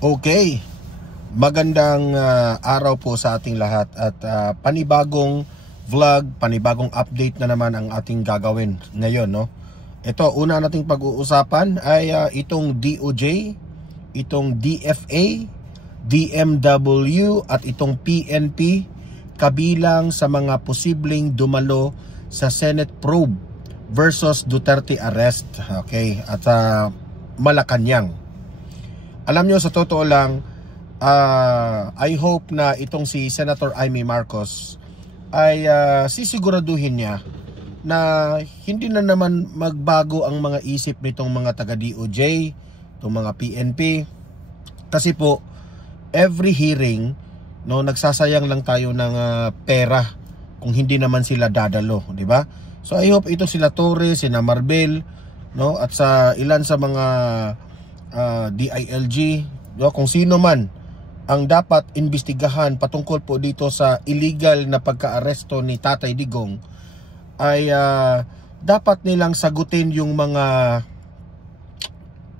Okay, magandang araw po sa ating lahat at panibagong vlog, panibagong update na naman ang ating gagawin ngayon, no? Ito, una nating pag-uusapan ay itong DOJ, itong DFA, DMW at itong PNP kabilang sa mga posibleng dumalo sa Senate probe versus Duterte arrest, okay? At Malacanang. Alam nyo, sa totoo lang, I hope na itong si Senator Amy Marcos ay sisiguraduhin niya na hindi na naman magbago ang mga isip nitong mga taga-DOJ, itong mga PNP. Kasi po, every hearing, no, nagsasayang lang tayo ng pera kung hindi naman sila dadalo, di ba? So I hope ito sila Torres, sina Marbel, no, at sa ilan sa mga DILG, no, kung sino man ang dapat imbestigahan patungkol po dito sa illegal na pagka-aresto ni Tatay Digong, ay dapat nilang sagutin yung mga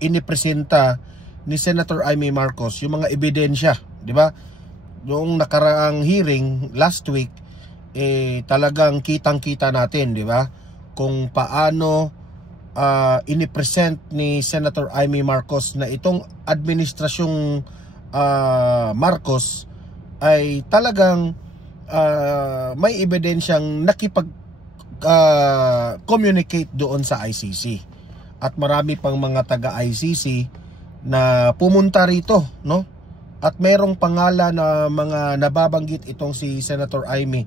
inipresenta ni Senator Amy Marcos, yung mga ebidensya, di ba? Noong nakaraang hearing last week, talagang kitang-kita natin, di ba? Kung paano inipresent ni Senator Amy Marcos na itong administrasyong Marcos ay talagang may ebidensyang nakipag-communicate doon sa ICC. At marami pang mga taga-ICC na pumunta rito, no? At merong pangalan na mga nababanggit itong si Senator Amy.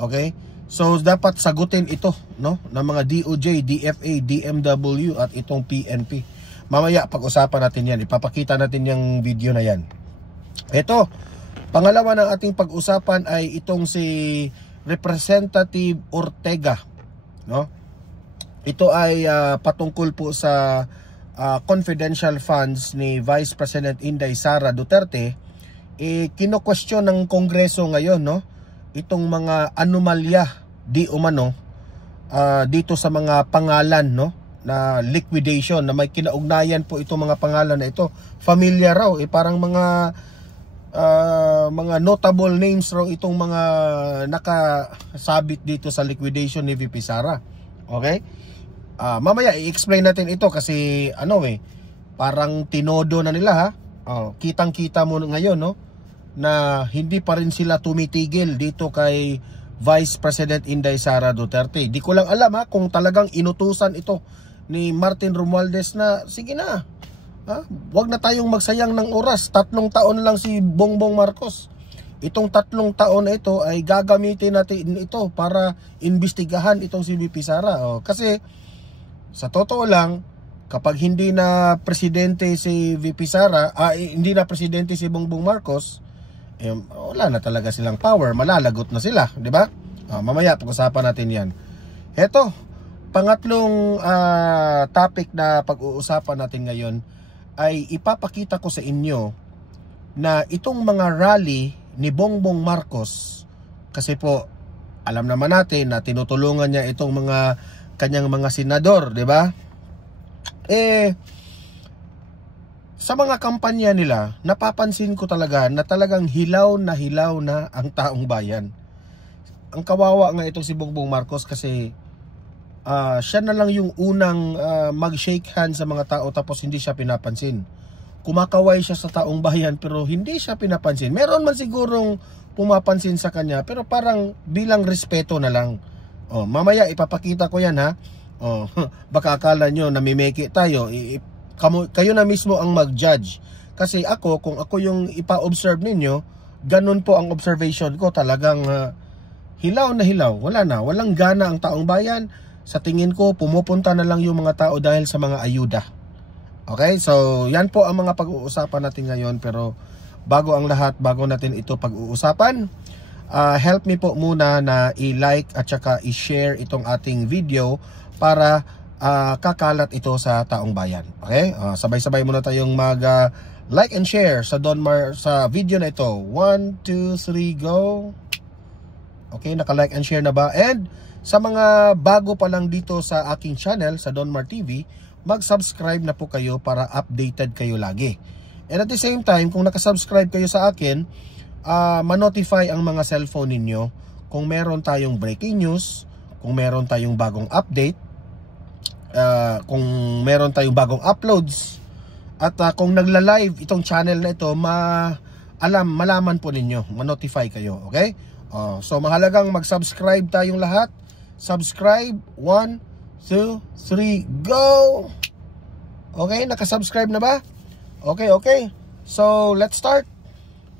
Okay? So dapat sagutin ito, no, ng mga DOJ, DFA, DMW at itong PNP. Mamaya pag-usapan natin yan. Ipapakita natin yung video na yan. Ito, pangalawa ng ating pag-usapan ay itong si Representative Ortega, no? Ito ay patungkol po sa confidential funds ni Vice President Inday Sara Duterte. Kino-question ng Kongreso ngayon, no, itong mga anomalya di umano dito sa mga pangalan, no, na liquidation, na may kinaugnayan po itong mga pangalan na ito. Familiar raw, parang mga notable names raw itong mga nakasabit dito sa liquidation ni VP Sara. Okay? Mamaya i-explain natin ito kasi parang tinodo na nila, ha. Kitang-kita mo ngayon, no, na hindi pa rin sila tumitigil dito kay Vice President Inday Sara Duterte. Di ko lang alam, ha, kung talagang inutusan ito ni Martin Romualdez na sige na, ha, wag na tayong magsayang ng oras. 3 taon lang si Bongbong Marcos. Itong 3 taon na ito ay gagamitin natin ito para imbestigahan itong si VP Sara. Kasi sa totoo lang, kapag hindi na presidente si VP Sara, hindi na presidente si Bongbong Marcos, wala na talaga silang power, malalagot na sila, di ba? Mamaya pag-usapan natin yan. Heto, pangatlong topic na pag-uusapan natin ngayon ay ipapakita ko sa inyo na itong mga rally ni Bongbong Marcos, kasi po alam naman natin na tinutulungan niya itong mga kanyang mga senador, di ba? Sa mga kampanya nila, napapansin ko talaga na talagang hilaw na ang taong bayan. Ang kawawa nga itong si Bongbong Marcos kasi siya na lang yung unang mag-shake hand sa mga tao tapos hindi siya pinapansin. Kumakaway siya sa taong bayan pero hindi siya pinapansin. Meron man sigurong pumapansin sa kanya pero parang bilang respeto na lang. Mamaya ipapakita ko yan, ha. Baka akala nyo namimeki tayo. Kayo na mismo ang mag-judge. Kasi ako, kung ako yung ipa-observe ninyo, ganun po ang observation ko. Talagang hilaw na hilaw. Walang gana ang taong bayan. Sa tingin ko, pumupunta na lang yung mga tao dahil sa mga ayuda. Okay? So, yan po ang mga pag-uusapan natin ngayon. Pero bago ang lahat, bago natin ito pag-uusapan, help me po muna na i-like at saka i-share itong ating video para kakalat ito sa taong bayan. Okay? Sabay-sabay muna tayong mag-like and share sa sa video na ito. 1, 2, 3, go! Okay, naka-like and share na ba? And sa mga bago pa lang dito sa aking channel, sa Donmar TV, mag-subscribe na po kayo para updated kayo lagi. And at the same time, kung nakasubscribe kayo sa akin, ma-notify ang mga cellphone ninyo kung meron tayong breaking news, kung meron tayong bagong update, kung meron tayong bagong uploads, at kung nagla-live itong channel na ito, malaman po ninyo, ma-notify kayo, okay? So mahalagang mag-subscribe tayong lahat. Subscribe, 1, 2, 3, go! Okay, nakasubscribe na ba? Okay. So, let's start.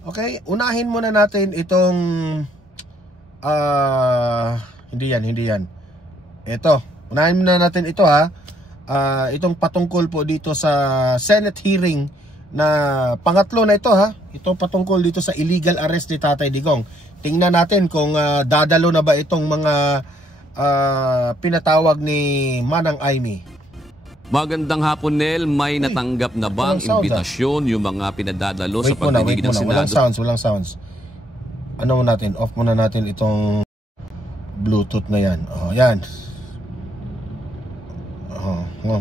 Okay, unahin muna natin itong hindi yan. Ito, unahin muna natin ito ha. Itong patungkol po dito sa Senate hearing na pangatlo na ito ha. Ito patungkol dito sa illegal arrest ni Tatay Digong. Tingnan natin kung dadalo na ba itong mga pinatawag ni Manang Aimee. Magandang hapon, Nel. May natanggap na bang imbitasyon yung mga pinadadalo sa pagdinig ng Senado? Walang sounds. Ano natin? Off muna natin itong Bluetooth na yan. Yan.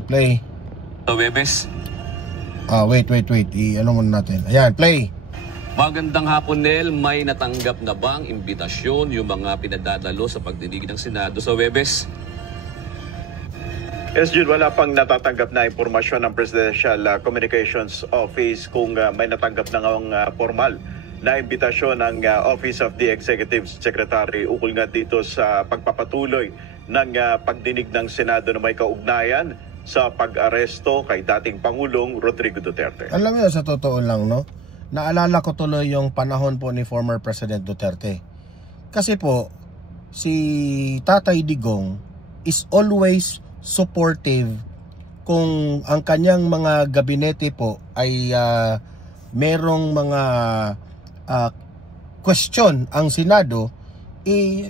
Play. Webes. Wait. Ano muna natin? Ayan, play. Magandang hapon, Nel. May natanggap na bang imbitasyon yung mga pinadadalo sa pagdinig ng Senado sa Webes? Yes, Jude, wala pang natatanggap na impormasyon ng Presidential Communications Office kung may natanggap na ng formal na imbitasyon ng Office of the Executive Secretary ukol nga dito sa pagpapatuloy ng pagdinig ng Senado na may kaugnayan sa pag-aresto kay dating Pangulong Rodrigo Duterte. Alam niyo, sa totoo lang, no? Naalala ko tuloy yung panahon po ni former President Duterte. Kasi po, si Tatay Digong is always supportive kung ang kanyang mga gabinete po ay merong mga question ang Senado,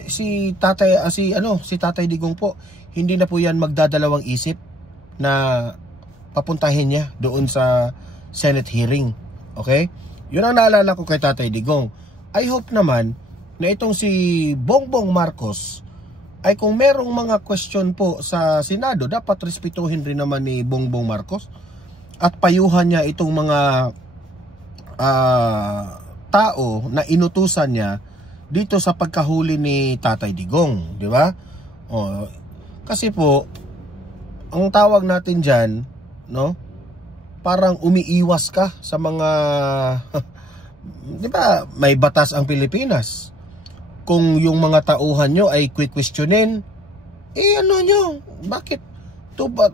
si Tatay Digong po hindi na po yan magdadalawang isip na papuntahin niya doon sa Senate hearing. Okay? Yun ang naalala ko kay Tatay Digong. I hope naman na itong si Bongbong Marcos ay kung merong mga question po sa Senado, dapat respetuhin rin naman ni Bongbong Marcos at payuhan niya itong mga tao na inutusan niya dito sa pagkahuli ni Tatay Digong, di ba? Kasi po, ang tawag natin dyan, no? Parang umiiwas ka sa mga, di ba, may batas ang Pilipinas. Kung yung mga tauhan nyo ay questionin, ano nyo? Bakit?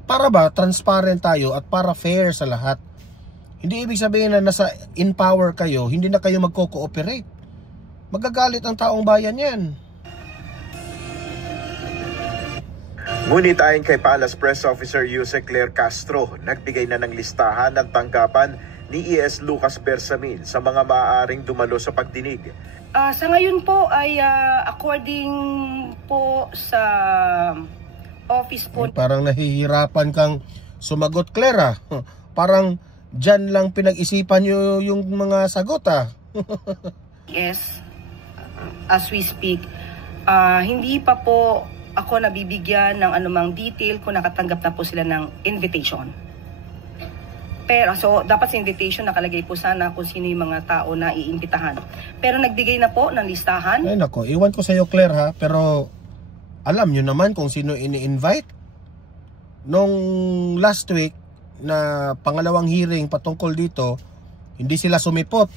Para ba transparent tayo at para fair sa lahat? Hindi ibig sabihin na nasa in power kayo, hindi na kayo magko-cooperate. Magagalit ang taong bayan yan. Ngunit ayon kay Palace Press Officer Jose Claire Castro, nagbigay na ng listahan ng tanggapan ni E.S. Lucas Bersamin sa mga maaaring dumalo sa pagdinig. Sa ngayon po ay according po sa office po. Parang nahihirapan kang sumagot, Claire. Parang dyan lang pinag-isipan nyo yung mga sagot. Yes, as we speak, hindi pa po ako nabibigyan ng anumang detail kung nakatanggap na po sila ng invitation. Pero so dapat sa invitation nakalagay po sana kung sino yung mga tao na iimbitahan. Pero nagbigay na po ng listahan. Ay nako, iwan ko sa iyo, Claire, ha, pero alam nyo naman kung sino ini-invite. Nung last week na pangalawang hearing patungkol dito, hindi sila sumipot.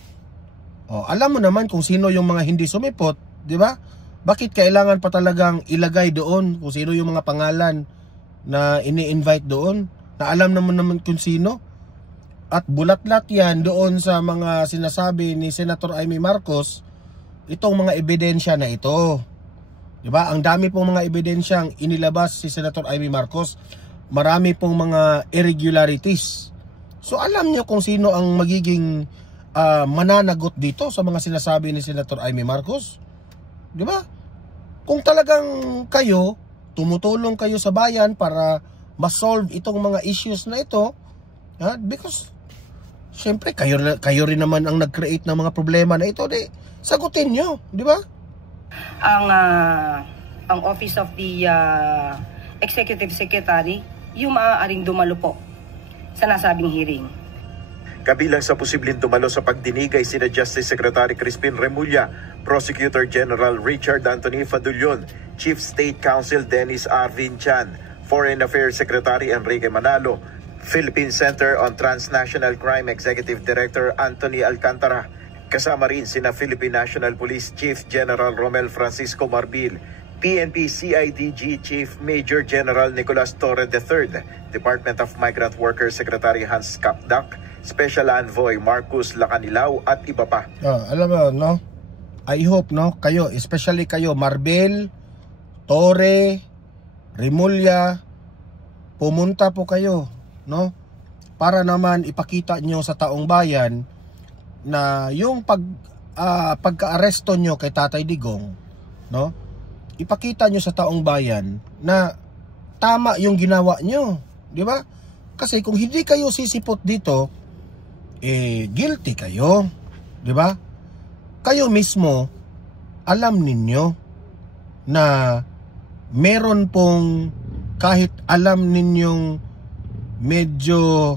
Alam mo naman kung sino yung mga hindi sumipot, di ba? Bakit kailangan pa talagang ilagay doon kung sino yung mga pangalan na ini-invite doon? Na alam naman kung sino? At bulat-lat yan doon sa mga sinasabi ni Senator Aimee Marcos, itong mga ebidensya na ito. Diba? Ang dami pong mga ebidensyang inilabas si Senator Aimee Marcos. Marami pong mga irregularities. So alam nyo kung sino ang magiging mananagot dito sa mga sinasabi ni Senator Aimee Marcos. Diba? Kung talagang kayo, tumutulong kayo sa bayan para ma-solve itong mga issues na ito, because siyempre kayo rin naman ang nag-create ng mga problema na ito, sagutin nyo, di ba? Ang Office of the Executive Secretary, yung maaaring dumalo po sa nasabing hearing. Kabilang sa posibleng dumalo sa pagdinig ay sina Justice Secretary Crispin Remulla, Prosecutor General Richard Anthony Fadullon, Chief State Counsel Dennis Arvin Chan, Foreign Affairs Secretary Enrique Manalo, Philippine Center on Transnational Crime Executive Director Anthony Alcantara. Kasama rin sina Philippine National Police Chief General Romel Francisco Marbil, PNP CIDG Chief Major General Nicolas Torre III, Department of Migrant Workers Secretary Hans Kapdak, Special Envoy Marcus Lacanilao at iba pa. Alam mo, no? I hope, no, kayo, especially kayo, Marbil, Torre, Remulla, pumunta po kayo, no? Para naman ipakita nyo sa taong bayan na yung pagka-aresto nyo kay Tatay Digong, no? Ipakita nyo sa taong bayan na tama yung ginawa nyo, di ba? Kasi kung hindi kayo sisipot dito, guilty kayo, di ba? Kayo mismo alam ninyo na meron pong, kahit alam ninyong medyo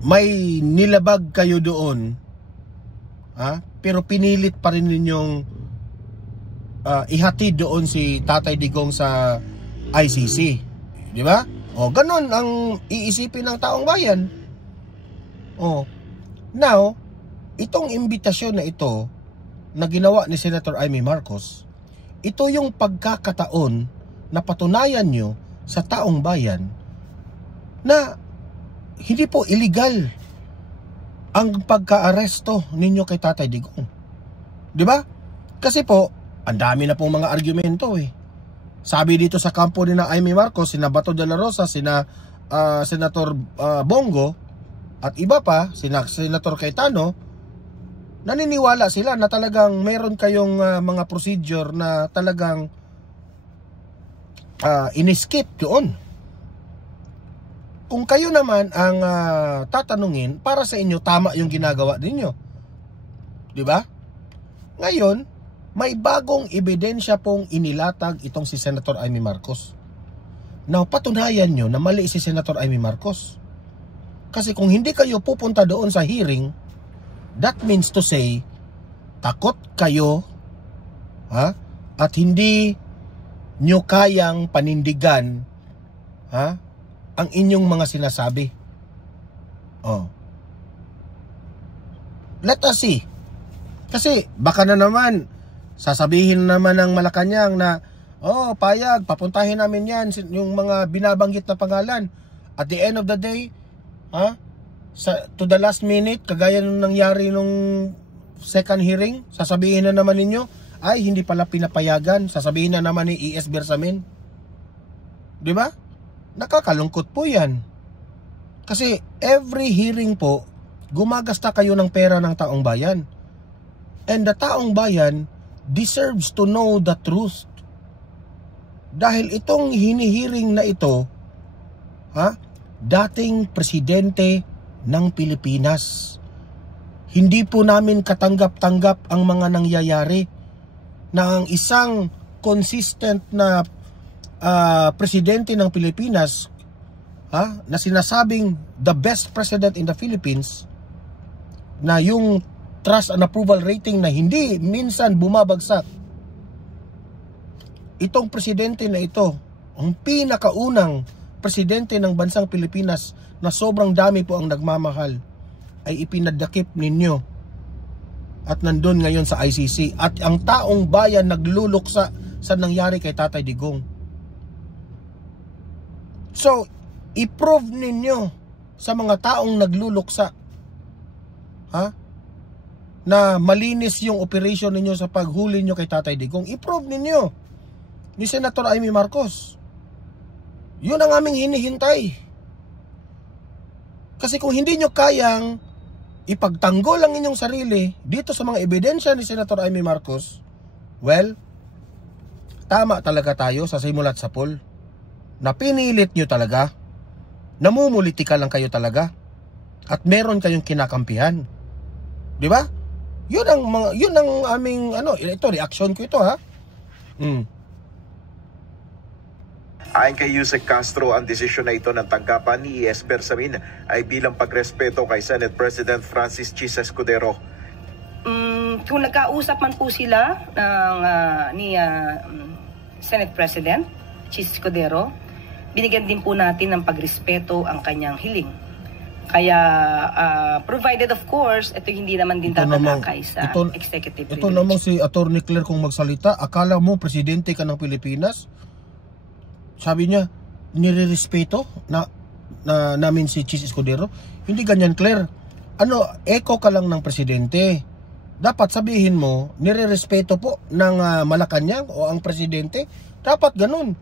may nilabag kayo doon, pero pinilit pa rin ninyong ihatid doon si Tatay Digong sa ICC, di ba? O ganon ang iisipin ng taong bayan. O now, itong imbitasyon na ito na ginawa ni Senator Amy Marcos, ito yung pagkakataon na patunayan nyo sa taong bayan na hindi po illegal ang pagka-aresto ninyo kay Tatay Digong. Di ba? Kasi po, ang dami na pong mga argumento eh. Sabi dito sa kampo ni na Amy Marcos, sina Bato de la Rosa, sina Senator Bongo, at iba pa, sina Senator Cayetano, naniniwala sila na talagang meron kayong mga procedure na talagang in-skip doon. Kung kayo naman ang tatanungin, para sa inyo tama yung ginagawa ninyo. Di ba? Ngayon, may bagong ebidensya pong inilatag itong si Senator Amy Marcos. Now, patunayan nyo na mali si Senator Amy Marcos. Kasi kung hindi kayo pupunta doon sa hearing, that means to say, takot kayo, at hindi nyo kayang panindigan, ang inyong mga sinasabi. Let us see. Kasi baka na naman sasabihin naman ng Malacanang na payag, papuntahin namin yan, yung mga binabanggit na pangalan. At the end of the day, to the last minute, kagaya nung nangyari nung second hearing, sasabihin na naman ninyo, ay hindi pala pinapayagan, sasabihin na naman ni E.S. Bersamin. Di ba? Nakakalungkot po yan. Kasi every hearing po, gumagasta kayo ng pera ng taong bayan. And the taong bayan deserves to know the truth. Dahil itong hinihiring na ito, dating presidente ng Pilipinas. Hindi po namin katanggap-tanggap ang mga nangyayari na ang isang consistent na presidente ng Pilipinas, na sinasabing the best president in the Philippines, na yung trust and approval rating na hindi minsan bumabagsak. Itong presidente na ito, ang pinakaunang presidente ng bansang Pilipinas na sobrang dami po ang nagmamahal, ay ipinadakip ninyo at nandun ngayon sa ICC. At ang taong bayan nagluluksa sa nangyari kay Tatay Digong. So, i-prove ninyo sa mga taong nagluluksa na malinis yung operation ninyo sa paghuli nyo kay Tatay Digong. I-prove ninyo ni Senator Amy Marcos. Yun ang aming hinihintay. Kasi kung hindi nyo kayang ipagtanggol ang inyong sarili dito sa mga ebidensya ni Senator Amy Marcos, well, tama talaga tayo sa simulat sa pool. Na pinilit nyo talaga, namumulitika lang kayo talaga, at meron kayong kinakampihan. Di ba? Yun ang aming ito reaction ko ito Ayon kay Yusek Castro, ang desisyon na ito ng tanggapan ni E.S. Bersamin ay bilang pagrespeto kay Senate President Francis Chis Escudero. Kung nagkausap man po sila ni Senate President Chis Escudero, binigyan din po natin ng pagrespeto ang kanyang hiling. Kaya provided of course, ito hindi naman din tatalakay sa executive privilege. Ito namang si Attorney Claire kung magsalita, akala mo presidente ka ng Pilipinas? Sabi niya, nirerespeto namin si Chis Escudero. Hindi ganyan, Claire. Echo ka lang ng presidente. Dapat sabihin mo, nirerespeto po ng Malacanang o ang presidente. Dapat ganun.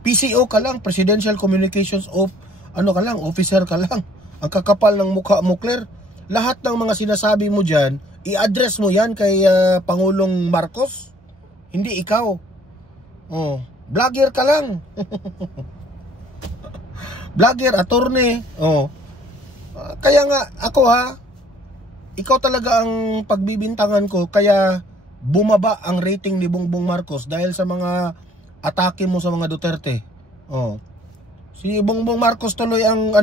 PCO ka lang, Presidential Communications Officer ka lang. Ang kakapal ng mukha mo, Claire. Lahat ng mga sinasabi mo dyan, i-address mo yan kay Pangulong Marcos. Hindi ikaw. Vlogger ka lang. Vlogger, attorney. Kaya nga, ako ikaw talaga ang pagbibintangan ko. Kaya bumaba ang rating ni Bongbong Marcos dahil sa mga atake mo sa mga Duterte. Si Bongbong Marcos tuloy ang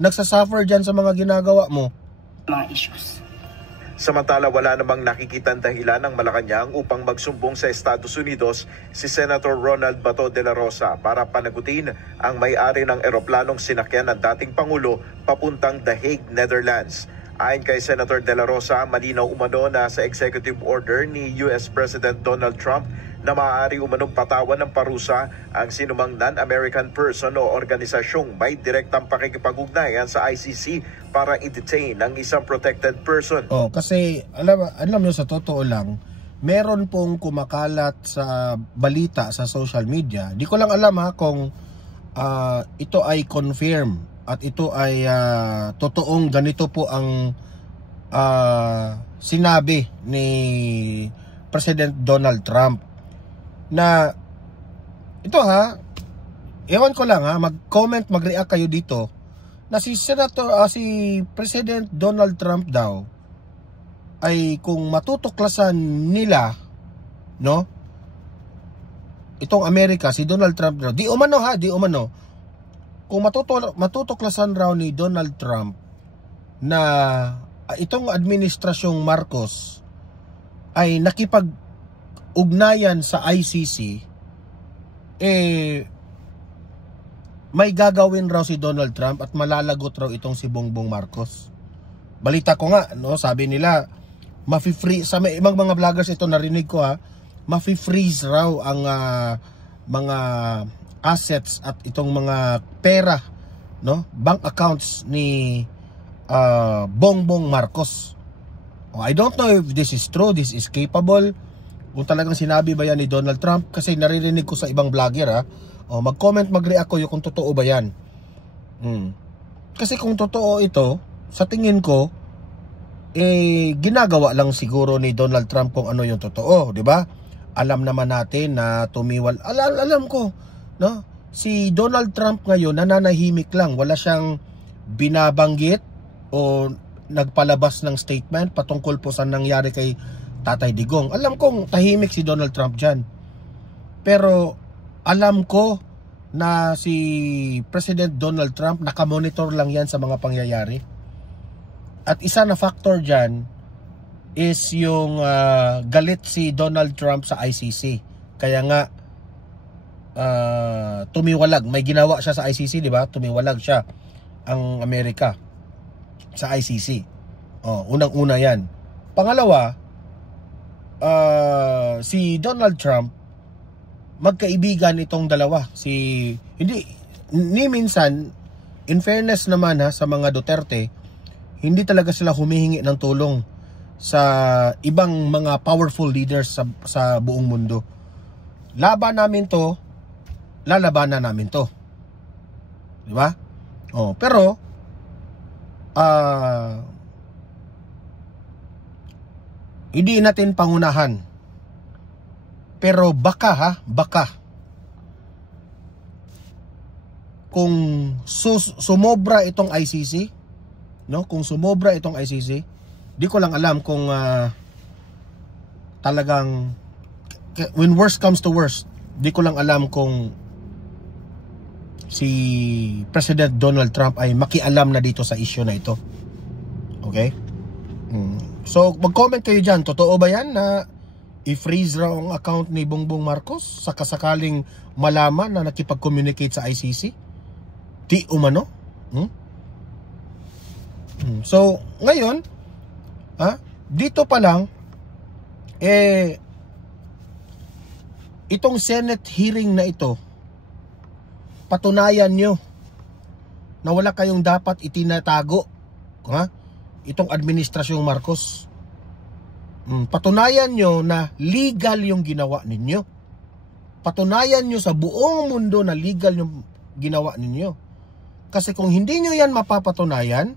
nagsasuffer dyan sa mga ginagawa mo. Mga issues. Samantala, wala namang nakikitang dahilan ng Malacanang upang magsumbong sa Estados Unidos si Senator Ronald Bato de la Rosa para panagutin ang may-ari ng eroplanong sinakyan ng dating Pangulo papuntang The Hague, Netherlands. Ayon kay Senator de la Rosa, malinaw umano na sa executive order ni US President Donald Trump na maaari umanong patawan ng parusa ang sinumang non-American person o organisasyong may direktang pakikipag-ugnayan sa ICC para i-detain ang isang protected person. Kasi alam nyo, sa totoo lang, meron pong kumakalat sa balita sa social media. Di ko lang alam kung ito ay confirm at ito ay totoong ganito po ang sinabi ni President Donald Trump. Na ito ewan ko lang mag-comment, mag-react kayo dito na si President Donald Trump daw ay kung matutuklasan nila itong Amerika, si Donald Trump daw, di umano kung matutuklasan raw ni Donald Trump na itong administrasyong Marcos ay nakipag-ugnayan sa ICC, may gagawin raw si Donald Trump at malalagot raw itong si Bongbong Marcos. Balita ko nga, sabi nila, mafi-free, sa may ibang mga vloggers ito narinig ko mafi-freeze raw ang mga assets at itong mga pera, bank accounts ni Bongbong Marcos. I don't know if this is true, this is capable. Kung talagang sinabi ba yan ni Donald Trump, kasi naririnig ko sa ibang vlogger mag-comment, mag-react ko kung totoo ba yan. Kasi kung totoo ito, sa tingin ko ginagawa lang siguro ni Donald Trump kung ano yung totoo, di ba? Alam naman natin na alam ko, si Donald Trump ngayon nananahimik lang, wala siyang binabanggit o nagpalabas ng statement patungkol po sa nangyari kay Tatay Digong. Alam kong tahimik si Donald Trump dyan. Pero alam ko na si President Donald Trump nakamonitor lang yan sa mga pangyayari. At isa na factor dyan is yung galit si Donald Trump sa ICC. Kaya nga tumiwalag. May ginawa siya sa ICC, di ba? Tumiwalag siya ang Amerika sa ICC. Unang-una yan. Pangalawa, si Donald Trump, magkaibigan itong dalawa. Ni minsan, in fairness naman sa mga Duterte, hindi talaga sila humihingi ng tulong sa ibang mga powerful leaders sa buong mundo. Laban namin to, lalabanan namin to. Di ba? Pero hindi natin pangunahan. Pero baka kung sumobra itong ICC, kung sumobra itong ICC, di ko lang alam kung talagang when worst comes to worst, di ko lang alam kung si President Donald Trump ay makialam na dito sa issue na ito. Okay? So, mag-comment kayo dyan. Totoo ba yan na i-freeze raw ang account ni Bongbong Marcos sa kasakaling malaman na nakipag-communicate sa ICC? Di umano? So, ngayon, dito pa lang, itong Senate hearing na ito, patunayan nyo na wala kayong dapat itinatago, itong administrasyong Marcos. Patunayan nyo na legal yung ginawa ninyo. Patunayan nyo sa buong mundo na legal yung ginawa ninyo. Kasi kung hindi nyo yan mapapatunayan,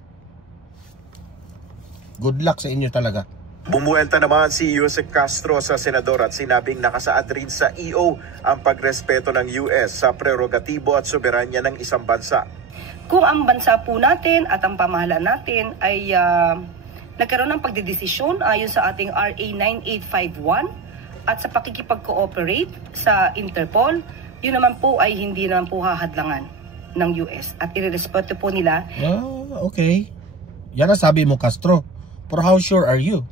good luck sa inyo talaga. Bumuelta naman si Yusek Castro sa senador at sinabing nakasaad rin sa EO ang pagrespeto ng US sa prerogatibo at soberanya ng isang bansa. Kung ang bansa po natin at ang pamahalaan natin ay nagkaroon ng pagdedesisyon ayon sa ating RA 9851 at sa pakikipag-cooperate sa Interpol, yun naman po ay hindi naman po hahadlangan ng US at irerespeto po nila. Okay. Yan ang sabi mo, Castro. For how sure are you?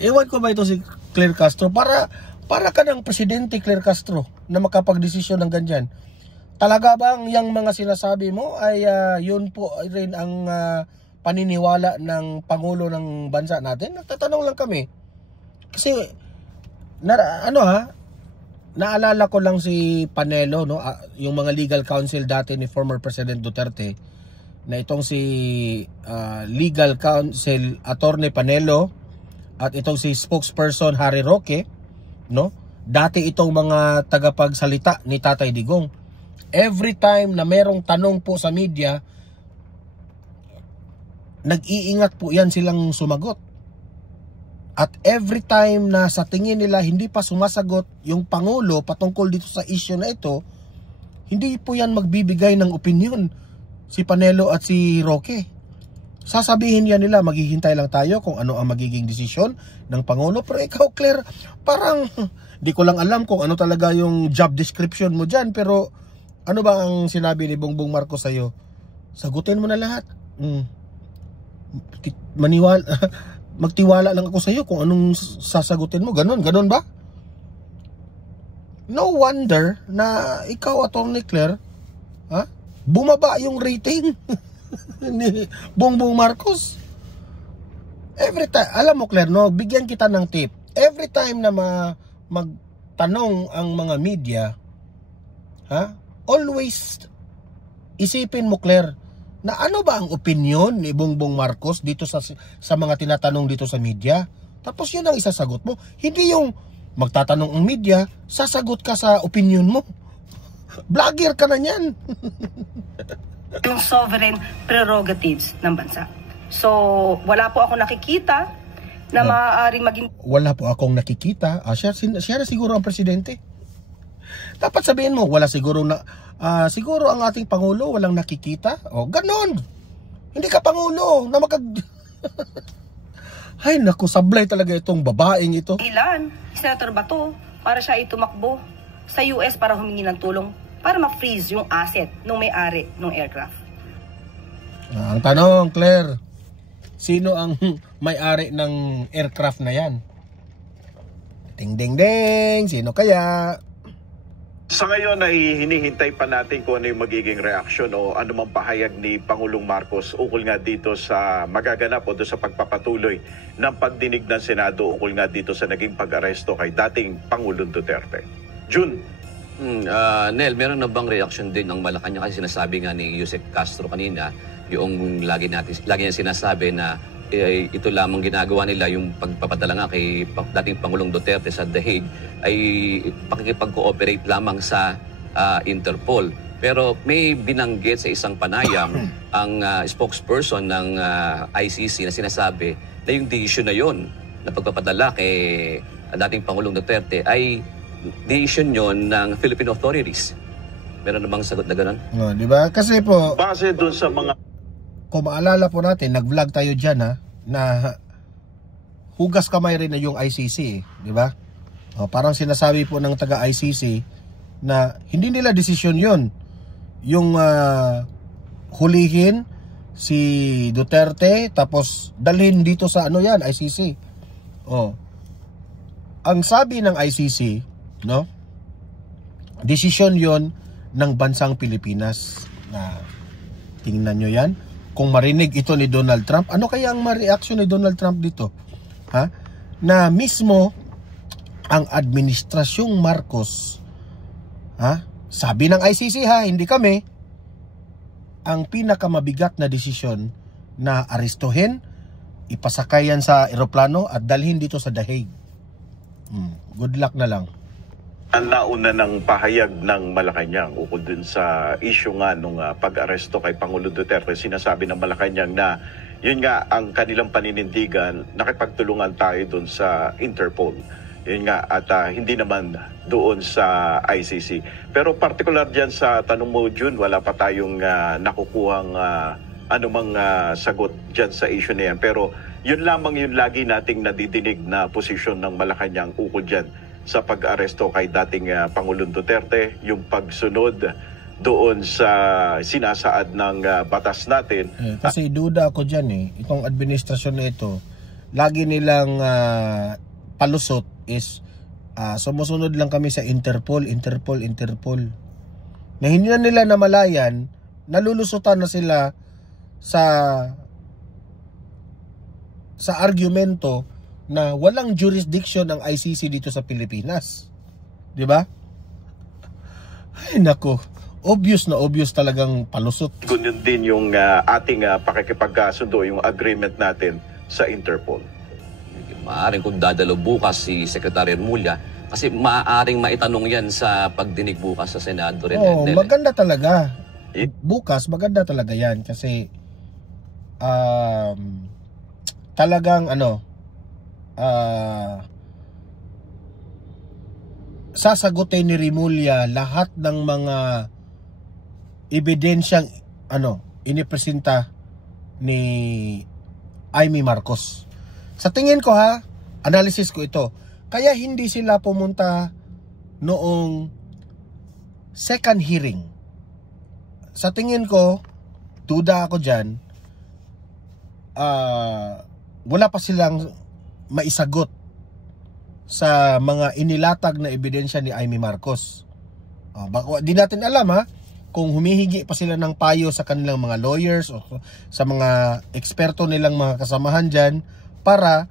Iwan ko ba ito si Claire Castro? Para ka ng presidente, Claire Castro, na makapag-desisyon ng ganyan. Talaga bang yung mga sinasabi mo ay yun po rin ang paniniwala ng Pangulo ng bansa natin? Nagtatanong lang kami. Kasi, naalala ko lang si Panelo, no? Yung mga legal counsel dati ni former President Duterte, na itong si legal counsel Attorney Panelo at itong si spokesperson Harry Roque, no? Dati itong mga tagapagsalita ni Tatay Digong. Every time na merong tanong po sa media, nag-iingat po yan silang sumagot. At every time na sa tingin nila hindi pa sumasagot yung Pangulo patungkol dito sa issue na ito, hindi po yan magbibigay ng opinion si Panelo at si Roque. Sasabihin yan nila, maghihintay lang tayo kung ano ang magiging desisyon ng Pangulo. Pero ikaw, Claire, parang di ko lang alam kung ano talaga yung job description mo dyan. Pero ano ba ang sinabi ni Bongbong Marcos sa'yo? Sagutin mo na lahat. Magtiwala lang ako sa'yo kung anong sasagutin mo. Ganon ba? No wonder na ikaw, Atty. Claire, bumaba yung rating ni Bongbong Marcos. Every time, alam mo, Claire, no, bigyan kita ng tip. Every time na magtanong ang mga media, always isipin mo, Claire, na ano ba ang opinion ni Bongbong Marcos dito sa mga tinatanong dito sa media. Tapos yun ang isasagot mo. Hindi yung magtatanong ang media, sasagot ka sa opinion mo. Vlogger ka na yan. Yung sovereign prerogatives ng bansa. So, wala po ako nakikita na maaaring maging... Wala po akong nakikita. Siya na siguro ang presidente. Dapat sabihin mo, wala siguro na... siguro ang ating Pangulo walang nakikita. O, ganon. Hindi ka Pangulo na Ay, naku, sablay talaga itong babaeng ito. Ilan, Senator Bato, para siya itumakbo sa US para humingi ng tulong para ma-freeze yung asset ng may-ari ng aircraft. Ang tanong, Claire, sino ang may-ari ng aircraft na yan? Ding ding ding, sino kaya? Sa ngayon ay hinihintay pa natin kung ano yung magiging reaksyon o anumang pahayag ni Pangulong Marcos ukol nga dito sa magaganap o doon sa pagpapatuloy ng pagdinig ng Senado ukol nga dito sa naging pag-aresto kay dating Pangulong Duterte. June. Nel, meron na bang reaksyon din ng Malacanang kasi sinasabi nga ni Yusek Castro kanina, yung lagi niya sinasabi na ito lamang ginagawa nila, yung pagpapadala nga kay dating Pangulong Duterte sa The Hague ay pakikipag-cooperate lamang sa Interpol. Pero may binanggit sa isang panayam ang spokesperson ng ICC na sinasabi na yung decision na yon na pagpapadala kay dating Pangulong Duterte ay decision yon ng Philippine authorities. Meron na bang sagot na gano'n? No, di ba? Kasi po, base doon sa mga... Kung maalala po natin, nag-vlog tayo dyan na hugas kamay rin na yung ICC, di ba? Parang sinasabi po ng taga-ICC na hindi nila desisyon yon yung hulihin si Duterte tapos dalhin dito sa ano yan, ICC. Ang sabi ng ICC, no, desisyon yon ng bansang Pilipinas. Na tingnan nyo yan, kung marinig ito ni Donald Trump, ano kaya ang ma-reaction ni Donald Trump dito? Na mismo ang administrasyong Marcos, sabi ng ICC hindi kami, ang pinakamabigat na desisyon na arestuhin, ipasakayan sa eroplano at dalhin dito sa The Hague. Good luck na lang. Ang nauna ng pahayag ng Malacanang ukol dun sa issue nga nung pag-aresto kay Pangulo Duterte, sinasabi ng Malacanang na yun nga ang kanilang paninindigan, nakipagtulungan tayo dun sa Interpol. Yun nga, at hindi naman doon sa ICC. Pero particular dyan sa tanong mo, June, wala pa tayong nakukuhang anumang sagot dyan sa issue na yan. Pero yun lamang yung lagi nating nadidinig na posisyon ng Malacanang ukol dyan sa pag-aresto kay dating Pangulong Duterte, yung pagsunod doon sa sinasaad ng batas natin. Kasi duda ako dyan itong administrasyon na ito, lagi nilang palusot is sumusunod lang kami sa Interpol. Na hindi na nila namalayan, nalulusutan na sila sa argumento na walang jurisdiction ng ICC dito sa Pilipinas. 'Di ba? Ay nako, obvious na obvious talagang palusot. Ganun din yung ating pakikipagkasundo, yung agreement natin sa Interpol. Maaaring kung dadalo bukas si Secretary Remulla, kasi maaaring maitanong yan sa pagdinig bukas sa Senado rin. Maganda talaga. Bukas, maganda talaga yan kasi talagang sasagutin ni Remulla lahat ng mga ebidensyang inipresenta ni Amy Marcos. Sa tingin ko analysis ko ito, kaya hindi sila pumunta noong second hearing. Sa tingin ko, duda ako dyan, wala pa silang maisagot sa mga inilatag na ebidensya ni Amy Marcos. Di natin alam kung humihingi pa sila ng payo sa kanilang mga lawyers o sa mga eksperto nilang mga kasamahan dyan, para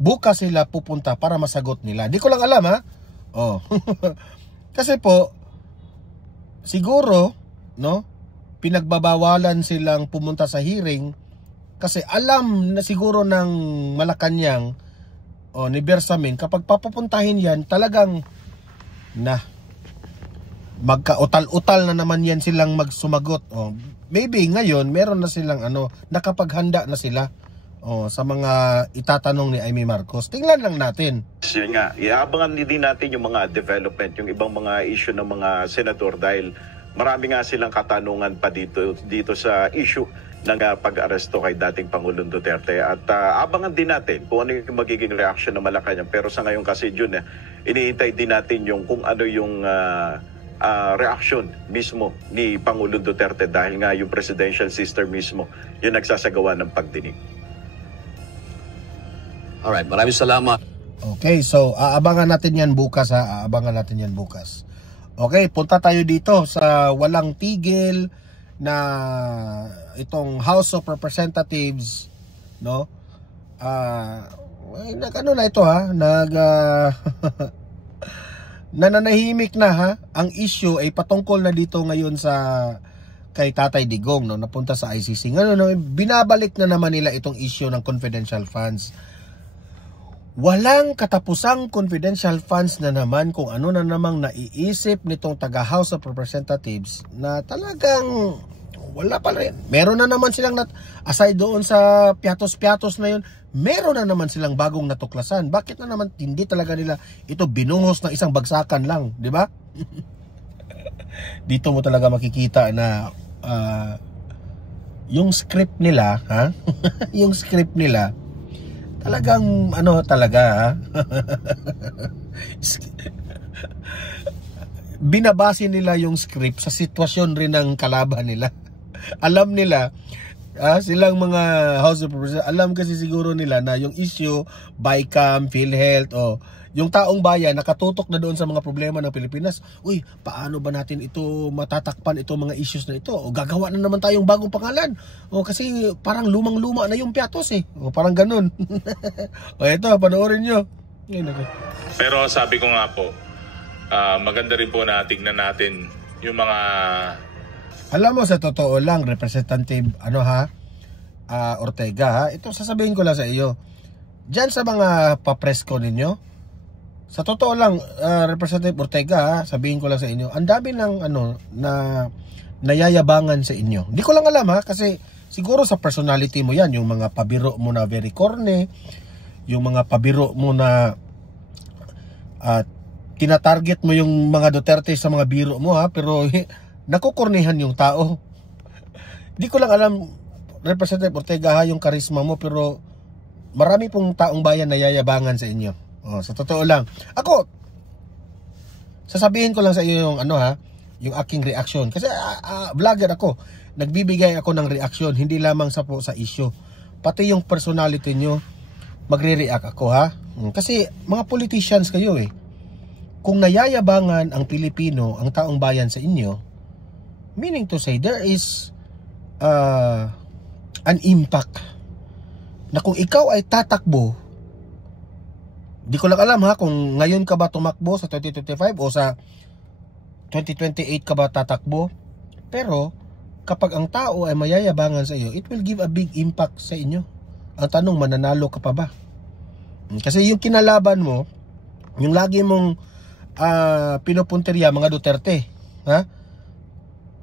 bukas sila pupunta para masagot nila. Di ko lang alam Kasi po siguro pinagbabawalan silang pumunta sa hearing kasi alam na siguro ng Malacanang ni Bersamin, kapag papupuntahin yan talagang magka-utal-utal na naman yan silang magsumagot. Maybe ngayon meron na silang nakapaghanda na sila sa mga itatanong ni Amy Marcos. Tingnan lang natin. Yun nga, iaabangan din natin yung mga development, yung ibang mga issue ng mga senador dahil marami nga silang katanungan pa dito sa issue ng pag-aresto kay dating Pangulong Duterte. At abangan din natin kung ano yung magiging reaction ng Malacanang. Pero sa ngayon kasi June, iniintay din natin yung kung ano yung reaction mismo ni Pangulong Duterte dahil nga yung presidential sister mismo yung nagsasagawa ng pagdinig. Alright, maraming salamat. Okay, so aabangan natin yan bukas aabangan natin yan bukas. Okay, punta tayo dito sa walang tigil na itong House of Representatives, na ito nananahimik na ang issue ay patungkol na dito ngayon sa kay Tatay Digong napunta sa ICC. Ngayon binabalik na naman nila itong issue ng confidential funds. Walang katapusang confidential funds na naman kung ano na namang naiisip nitong taga House of Representatives na talagang wala pa rin. Meron na naman silang aside doon sa piatos-piatos na yun, meron na naman silang bagong natuklasan. Bakit na naman hindi talaga nila ito binuhos ng isang bagsakan lang, di ba? Dito mo talaga makikita na yung script nila, yung script nila talagang binabase nila yung script sa sitwasyon rin ng kalaban nila. Alam nila, silang mga House of Representatives, alam kasi siguro nila na yung issue, BICAM, PhilHealth, yung taong bayan nakatutok na doon sa mga problema ng Pilipinas. Uy, paano ba natin ito matatakpan, itong mga issues na ito? O gagawa na naman tayong bagong pangalan. O kasi parang lumang-luma na yung piatos eh. O parang ganun. O ito, panoorin nyo. Pero sabi ko nga po, maganda rin po na tignan natin yung mga... Alam mo, sa totoo lang, Representative Ortega, ha? Ito sasabihin ko lang sa iyo. Diyan sa mga papresko ninyo, sa totoo lang, Representative Ortega, sabihin ko lang sa inyo, ang dami ng na nayayabangan sa inyo. Hindi ko lang alam kasi siguro sa personality mo yan, yung mga pabiro mo na very corny, yung mga pabiro mo na tinatarget mo yung mga Duterte sa mga biro mo pero nakukornihan yung tao. Hindi ko lang alam, Representative Ortega, yung karisma mo, pero marami pong taong bayan na yayabangan sa inyo. Sa totoo lang. Ako, sasabihin ko lang sa iyo yung yung aking reaction. Kasi vlogger ako. Nagbibigay ako ng reaction, hindi lamang sa issue. Pati yung personality nyo, magre-react ako Kasi mga politicians kayo Kung nayayabangan ang Pilipino, ang taong bayan sa inyo, meaning to say, there is an impact na kung ikaw ay tatakbo, di ko lang alam kung ngayon ka ba tumakbo sa 2025 o sa 2028 ka ba tatakbo, pero kapag ang tao ay mayayabangan sa iyo, it will give a big impact sa inyo. Ang tanong, mananalo ka pa ba? Kasi yung kinalaban mo, yung lagi mong pinupunteriya mga Duterte,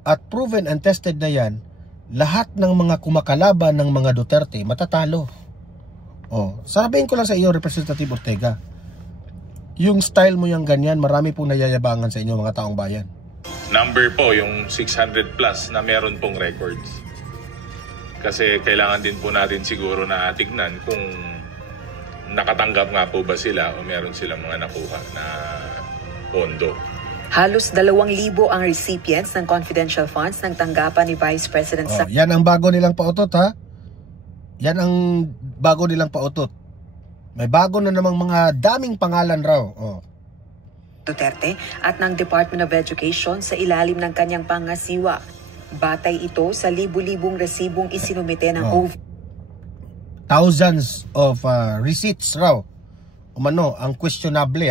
at proven and tested na yan, lahat ng mga kumakalaban ng mga Duterte matatalo. Sabihin ko lang sa iyo, Representative Ortega, yung style mo yung ganyan, marami pong nayayabangan sa inyo mga taong bayan. Number po, yung 600 plus na meron pong records. Kasi kailangan din po natin siguro na tignan kung nakatanggap nga po ba sila o meron silang mga nakuha na pondo. Halos 2,000 ang recipients ng confidential funds ng tanggapan ni Vice President yan ang bago nilang pautot Yan ang bago nilang pautot. May bago na namang mga daming pangalan raw. Duterte at ng Department of Education sa ilalim ng kanyang pangasiwa. Batay ito sa libu-libong resibong isinumite ng thousands of receipts raw. Ang questionable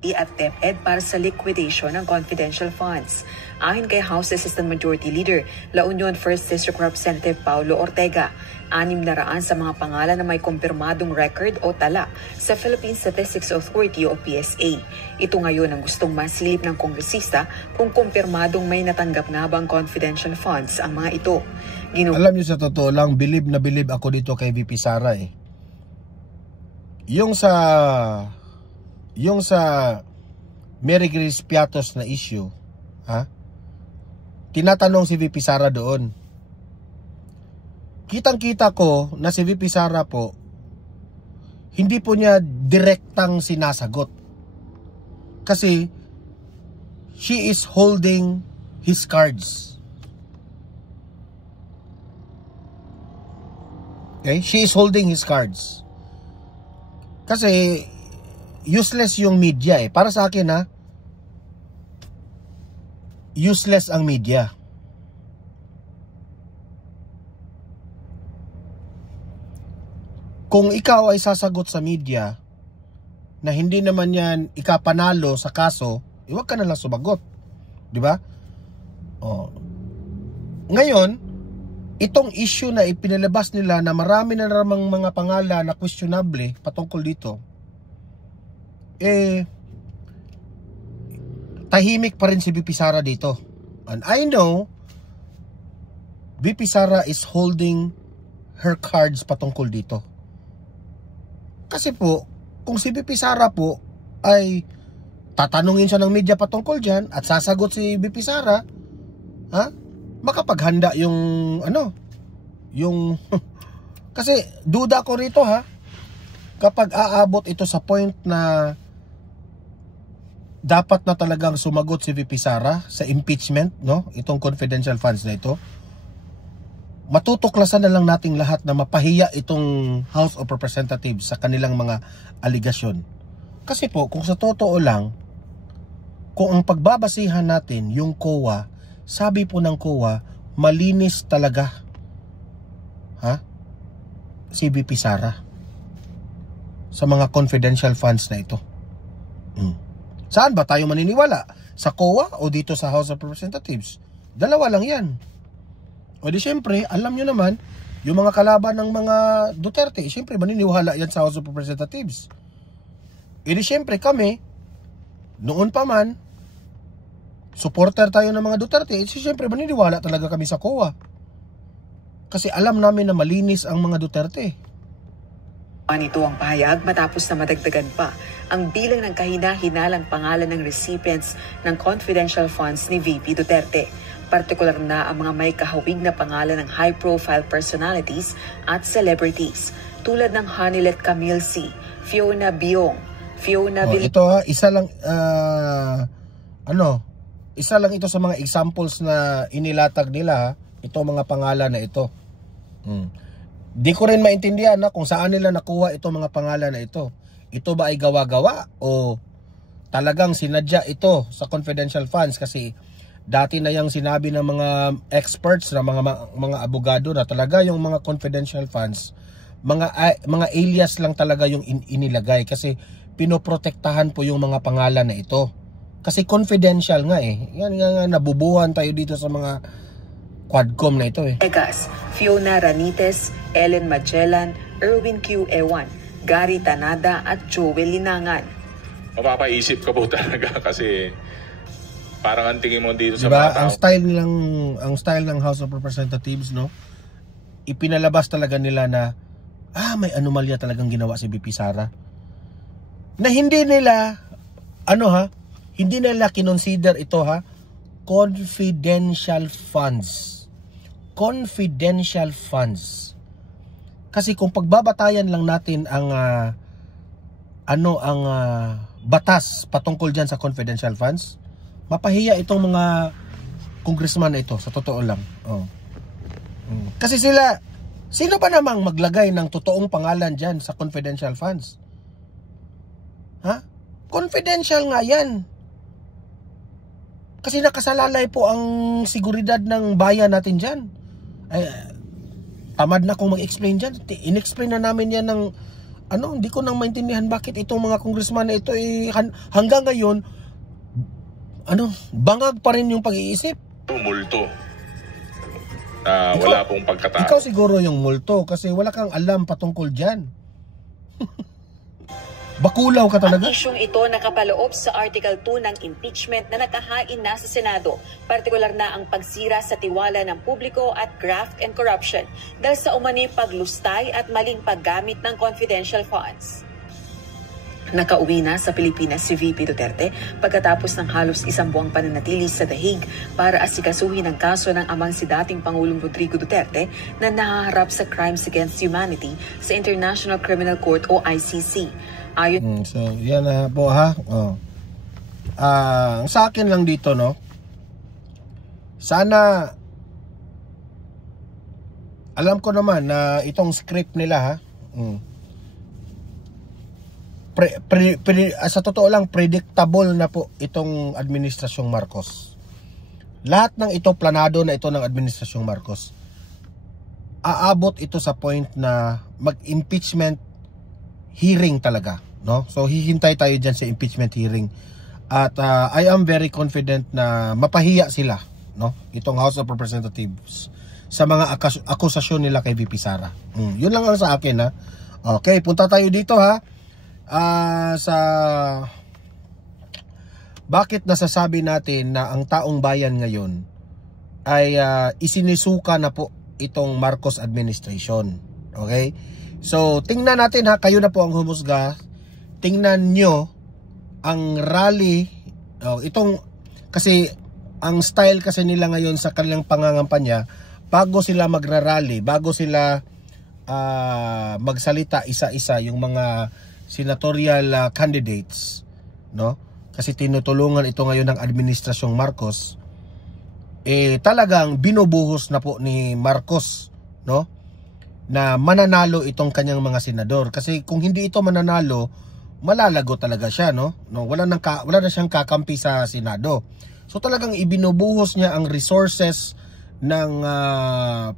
at DepEd para sa liquidation ng confidential funds. Ayon kay House Assistant Majority Leader, La Union 1st District Representative Paulo Ortega, 600 sa mga pangalan na may kumpirmadong record o tala sa Philippine Statistics Authority o PSA. Ito ngayon ang gustong masilip ng kongresista kung kumpirmadong may natanggap nga bang confidential funds ang mga ito. Alam niyo, sa totoo lang, bilib na bilib ako dito kay VP Sara Yung sa Mary Grace Piatos na issue, tinatanong si VP Sara doon. Kitang-kita ko na si VP Sara po, hindi po niya direktang sinasagot. Kasi she is holding his cards. Okay? She is holding his cards. Kasi useless yung media Para sa akin useless ang media. Kung ikaw ay sasagot sa media na hindi naman yan ikapanalo sa kaso, huwag ka na lang sumagot. Di ba? Ngayon, itong issue na ipinalabas nila na marami na namang mga pangalan na questionable patungkol dito, tahimik pa rin si VP Sara dito. And I know VP Sara is holding her cards patungkol dito. Kasi po, kung si VP Sara po ay tatanungin siya ng media patungkol dyan at sasagot si VP Sara, makapaghanda yung kasi duda ko rito kapag aabot ito sa point na dapat na talagang sumagot si VP Sara sa impeachment, no? Itong confidential funds na ito. Matutuklasan na lang nating lahat na mapahiya itong House of Representatives sa kanilang mga aligasyon. Kasi po, kung sa totoo lang, kung ang pagbabasihan natin yung COA, sabi po ng COA, malinis talaga si VP Sara sa mga confidential funds na ito. Saan ba tayo maniniwala? Sa COA o dito sa House of Representatives? Dalawa lang yan. O di syempre, alam nyo naman, yung mga kalaban ng mga Duterte, syempre maniniwala yan sa House of Representatives. E di syempre kami, noon pa man, supporter tayo ng mga Duterte, syempre maniniwala talaga kami sa COA. Kasi alam namin na malinis ang mga Duterte. Ito ang pahayag matapos na madagdagan pa ang bilang ng kahina-hinalang pangalan ng recipients ng confidential funds ni VP Duterte. Partikular na ang mga may kahawig na pangalan ng high-profile personalities at celebrities tulad ng Hanilet Camille C., Fiona Biong, Fiona Ito isa lang isa lang ito sa mga examples na inilatag nila, ito mga pangalan na ito. Di ko rin maintindihan na kung saan nila nakuha itong mga pangalan na ito. Ito ba ay gawa-gawa o talagang sinadya ito sa confidential funds? Kasi dati na yung sinabi ng mga experts na mga abogado na talaga yung mga confidential funds, mga alias lang talaga yung inilagay kasi pinoprotektahan po yung mga pangalan na ito. Kasi confidential nga eh. Yan nga nabubuhan tayo dito sa mga Quadcom na ito eh. Egas, Fiona Ranites, Ellen Magellan, Erwin Q. Ewan, Gary Tanada at Joel Linangan. Mapapaisip ka po talaga kasi parang ang tingin mo dito sa diba, mga tao. Ang style ng House of Representatives, no? Ipinalabas talaga nila na may anomalya talagang ginawa si VP Sara. Na hindi nila hindi nila kinonsider ito confidential funds. Confidential funds. Kasi kung pagbabatayan lang natin ang batas patungkol diyan sa confidential funds, mapahiya itong mga congressman na ito sa totoo lang. Kasi sino ba namang maglagay ng totoong pangalan diyan sa confidential funds? Confidential nga yan. Kasi nakasalalay po ang seguridad ng bayan natin diyan. Tamad na akong mag-explain dyan. In-explain na namin yan ng hindi ko nang maintindihan bakit itong mga congressman na ito hanggang ngayon bangag pa rin yung pag-iisip. Multo na wala pong pagkatao. Ikaw siguro yung multo kasi wala kang alam patungkol dyan. Bakulaw ka talaga. Ang isyong ito nakapaloob sa Article 2 ng impeachment na nakahain na sa Senado. Partikular na ang pagsira sa tiwala ng publiko at graft and corruption dahil sa umani paglustay at maling paggamit ng confidential funds. Nakauwi na sa Pilipinas si VP Duterte pagkatapos ng halos isang buwang pananatili sa The Hague para asikasuhin ang kaso ng amang si dating Pangulong Rodrigo Duterte na nahaharap sa Crimes Against Humanity sa International Criminal Court o ICC. So yan na po sa akin lang dito sana alam ko naman na itong script nila sa totoo lang predictable na po itong administrasyong Marcos. Lahat ng ito planado na ito ng administrasyong Marcos. Aabot ito sa point na mag-impeachment hearing talaga, no? So hihintay tayo diyan sa impeachment hearing. At I am very confident na mapahiya sila, no? Itong House of Representatives sa mga akusasyon nila kay VP Sara. Yun lang ang sa akin Okay, punta tayo dito sa bakit nasasabi natin na ang taong bayan ngayon ay isinisuka na po itong Marcos administration. Okay? So, tingnan natin kayo na po ang humusga. Tingnan nyo ang rally. Kasi ang style kasi nila ngayon sa kanilang pangangampanya, bago sila magra-rally, bago sila magsalita isa-isa yung mga senatorial candidates, no? kasi tinutulungan ito ngayon ng Administrasyong Marcos, talagang binubuhos na po ni Marcos, no, na mananalo itong kanyang mga senador. Kasi kung hindi ito mananalo, malalago talaga siya, no? Wala na siyang kakampi sa Senado. So talagang ibinubuhos niya ang resources ng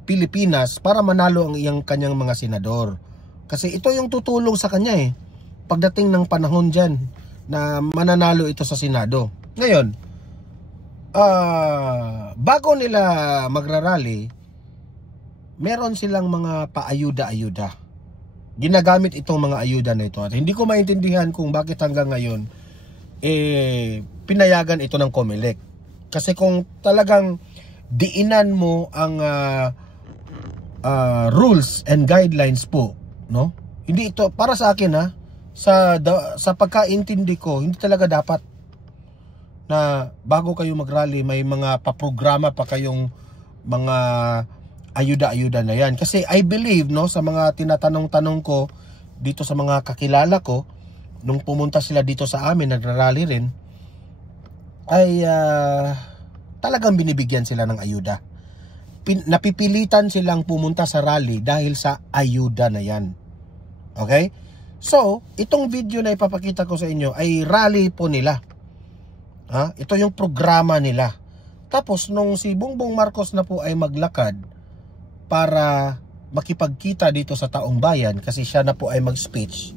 Pilipinas para manalo ang iyang kanyang mga senador. Kasi ito yung tutulong sa kanya pagdating ng panahon dyan na mananalo ito sa Senado. Ngayon, bago nila magrarally, meron silang mga paayuda-ayuda. Ginagamit itong mga ayuda na ito. At hindi ko maintindihan kung bakit hanggang ngayon pinayagan ito ng COMELEC. Kasi kung talagang diinan mo ang rules and guidelines po, no? Hindi ito para sa akin, sa pagkaintindi ko, hindi talaga dapat na bago kayo mag-rally may mga paprograma pa kayong mga ayuda-ayuda na yan. Kasi I believe, no, sa mga tinatanong-tanong ko dito sa mga kakilala ko, nung pumunta sila dito sa amin, nagrarally rin, ay talagang binibigyan sila ng ayuda. Napipilitan silang pumunta sa rally dahil sa ayuda na yan. Okay? So, itong video na ipapakita ko sa inyo ay rally po nila. Ito yung programa nila. Tapos, nung si Bongbong Marcos na po ay maglakad para makipagkita dito sa taong bayan, kasi siya na po ay mag-speech,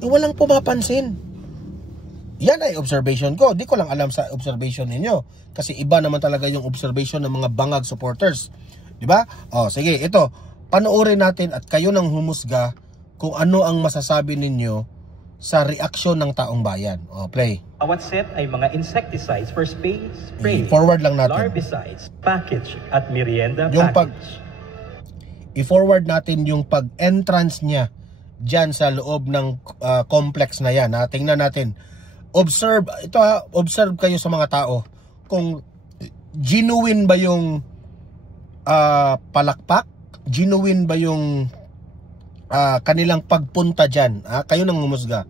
walang pumapansin. Yan ay observation ko. Di ko lang alam sa observation ninyo. Kasi iba naman talaga yung observation ng mga bangag supporters. Diba? Sige, ito. Panoorin natin at kayo nang humusga kung ano ang masasabi ninyo sa reaksyon ng taong bayan. Play. Bawat set ay mga insecticides for spray, forward lang natin. Larvicides, package at merienda yung package. I-forward natin yung pag-entrance niya dyan sa loob ng complex na yan. Tingnan natin. Observe, observe kayo sa mga tao kung genuine ba yung palakpak, genuine ba yung kanilang pagpunta dyan. Kayo nang humusga.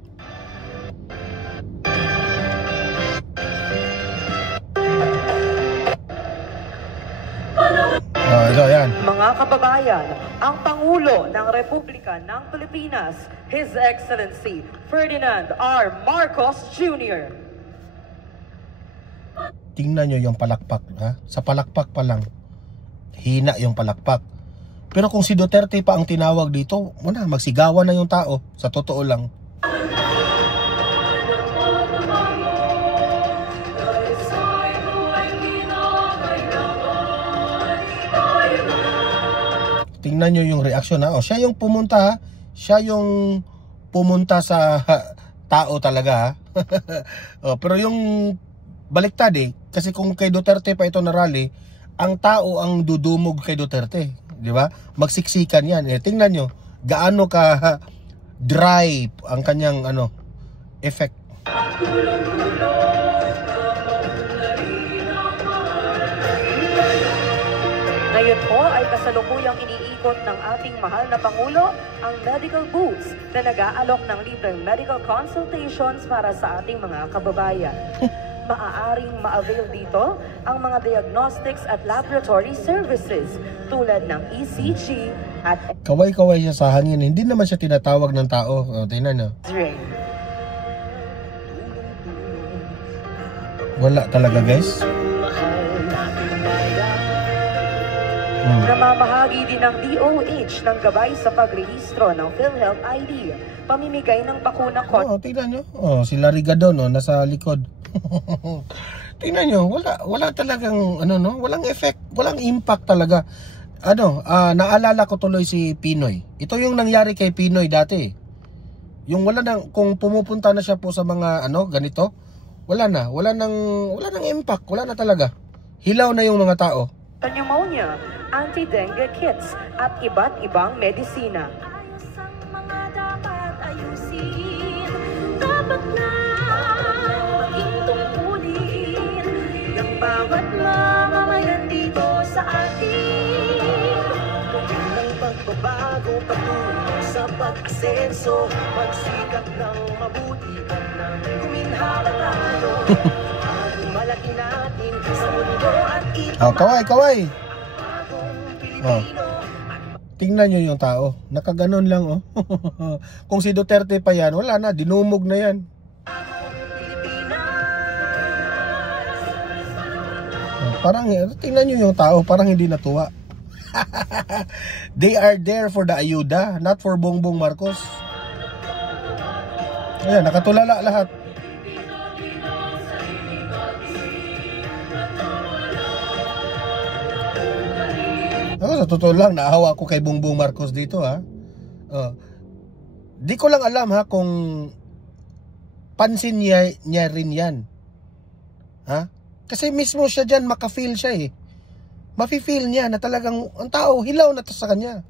Ito, yan. Mga kababayan, ang Pangulo ng Republika ng Pilipinas, His Excellency Ferdinand R. Marcos Jr. Tingnan nyo yung palakpak. Sa palakpak pa lang, hina yung palakpak. Pero kung si Duterte pa ang tinawag dito, magsigawan na yung tao. Sa totoo lang. Tingnan nyo yung reaksyon. Siya yung pumunta. Siya yung pumunta sa tao talaga. Pero yung baliktad kasi kung kay Duterte pa ito na rally, ang tao ang dudumog kay Duterte. Di ba? Magsiksikan yan. Tingnan nyo gaano ka dry ang kanyang effect. Ngayon po ay kasalukuyang iniikot ng ating mahal na Pangulo ang medical booths na nag-aalok ng libreng medical consultations para sa ating mga kababayan. Maaaring ma-avail dito ang mga diagnostics at laboratory services tulad ng ECG at kaway-kaway siya sa hangin. Hindi naman siya tinatawag ng tao. Tingnan nyo. Wala talaga, guys. Namamahagi din ng DOH ng gabay sa pagrehistro ng PhilHealth ID, pamimigay ng bakuna tingnan nyo. Si Larry Gadon, nasa likod. Tingnan nyo, wala talagang walang effect, walang impact talaga. Naalala ko tuloy si Pinoy. Ito yung nangyari kay Pinoy dati. Yung kung pumupunta na siya po sa mga ganito, wala nang impact, wala na talaga. Hilaw na yung mga tao. Pneumonia, anti-dengue kits at iba't ibang medisina. Ayos ang mga dapat ayusin. Dapat na maging tungkulin ng bawat mamamayan dito sa atin. Gawin ng pagbabago patungo sa pag-asenso, magsikap ng mabuti at nang kuminhala tayo. Malaki natin sa mundo at kaway. Tingnan nyo yung tao. Nakaganon lang, oh. Kung si Duterte pa yan, wala na. Dinumog na yan. Parang, tingnan nyo yung tao. Parang hindi natuwa. They are there for the ayuda, not for Bongbong Marcos. Ayan, nakatulala lahat. Ako sa totoo lang, naahawa ako kay Bongbong Marcos dito, ha. Di ko lang alam, ha, kung pansin niya rin yan. Ha? Kasi mismo siya dyan, maka-feel siya, eh. Mafe-feel niya na talagang ang tao hilaw na to sa kanya.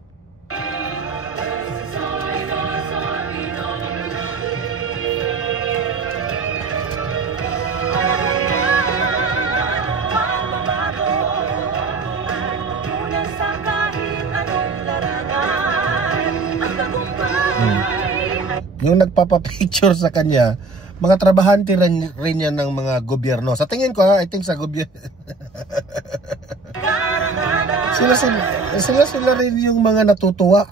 Yung nagpapapicture sa kanya, mga trabahante rin yan ng mga gobyerno. Sa tingin ko, ha, I think sa gobyerno. sila rin yung mga natutuwa.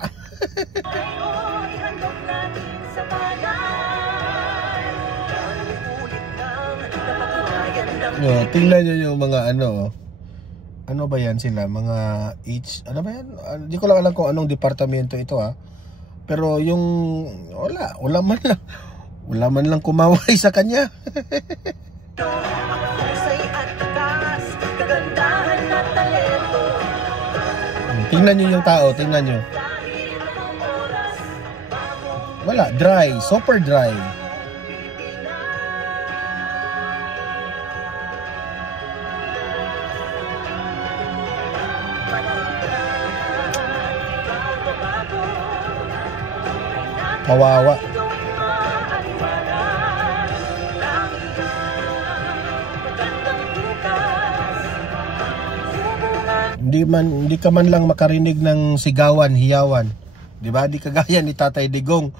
Tingnan nyo yung mga ano ba yan sila, mga ano ba yan? Hindi ko lang alam kung anong departamento ito, ha. Pero yung wala man lang kumaway sa kanya. Tingnan nyo yung tao, tingnan nyo. Wala, dry, super dry. Kawawa. Hindi ka man lang makarinig ng sigawan, hiyawan. 'Di ba? Di kagaya ni Tatay Digong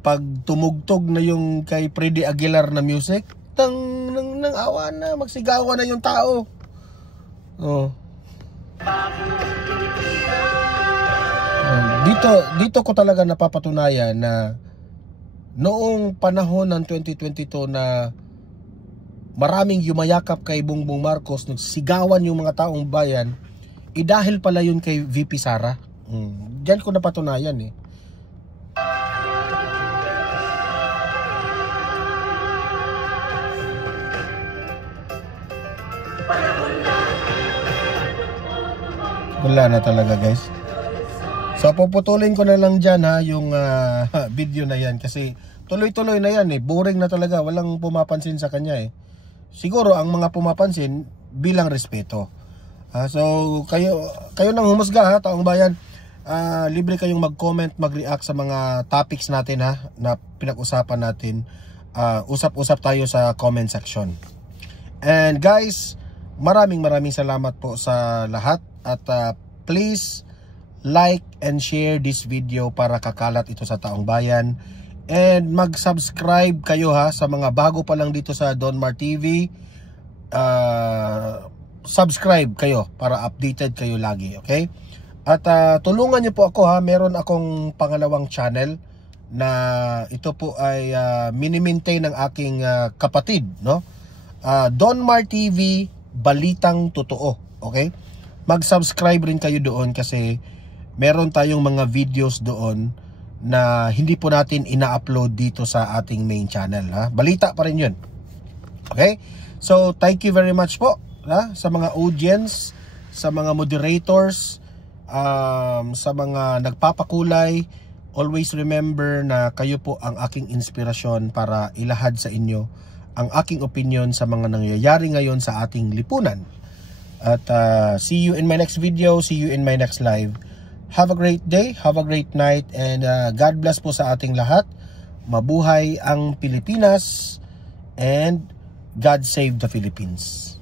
pag tumugtog na yung kay Freddy Aguilar na music, nang awa na, magsigawan na yung tao. Dito ko talaga napapatunayan na noong panahon ng 2022 na maraming yumayakap kay Bongbong Marcos, nagsigawan yung mga taong bayan, dahil pala yun kay VP Sara. Diyan ko napatunayan, eh. Wala na talaga, guys. So puputulin ko na lang dyan, ha, yung video na yan. Kasi tuloy-tuloy na yan, eh. Boring na talaga. Walang pumapansin sa kanya, eh. Siguro ang mga pumapansin bilang respeto. So kayo nang humusga, ha, taong bayan. Libre kayong mag-comment, mag-react sa mga topics natin, ha, na pinag-usapan natin. Usap-usap tayo sa comment section. And guys, maraming salamat po sa lahat. At please like and share this video para kakalat ito sa taong bayan. And mag-subscribe kayo, ha, sa mga bago pa lang dito sa Donmar TV. Subscribe kayo para updated kayo lagi, okay? At tulungan niyo po ako, ha. Meron akong pangalawang channel na ito po ay mini-maintain ng aking kapatid, no? Donmar TV, Balitang Totoo, okay? Mag-subscribe rin kayo doon kasi meron tayong mga videos doon na hindi po natin ina-upload dito sa ating main channel, ha? Balita pa rin yun. Okay? So, thank you very much po, ha? Sa mga audience, sa mga moderators, sa mga nagpapakulay. Always remember na kayo po ang aking inspirasyon para ilahad sa inyo ang aking opinion sa mga nangyayari ngayon sa ating lipunan. At see you in my next video, see you in my next live. Have a great day, have a great night, and God bless po sa ating lahat. Mabuhay ang Pilipinas, and God save the Philippines.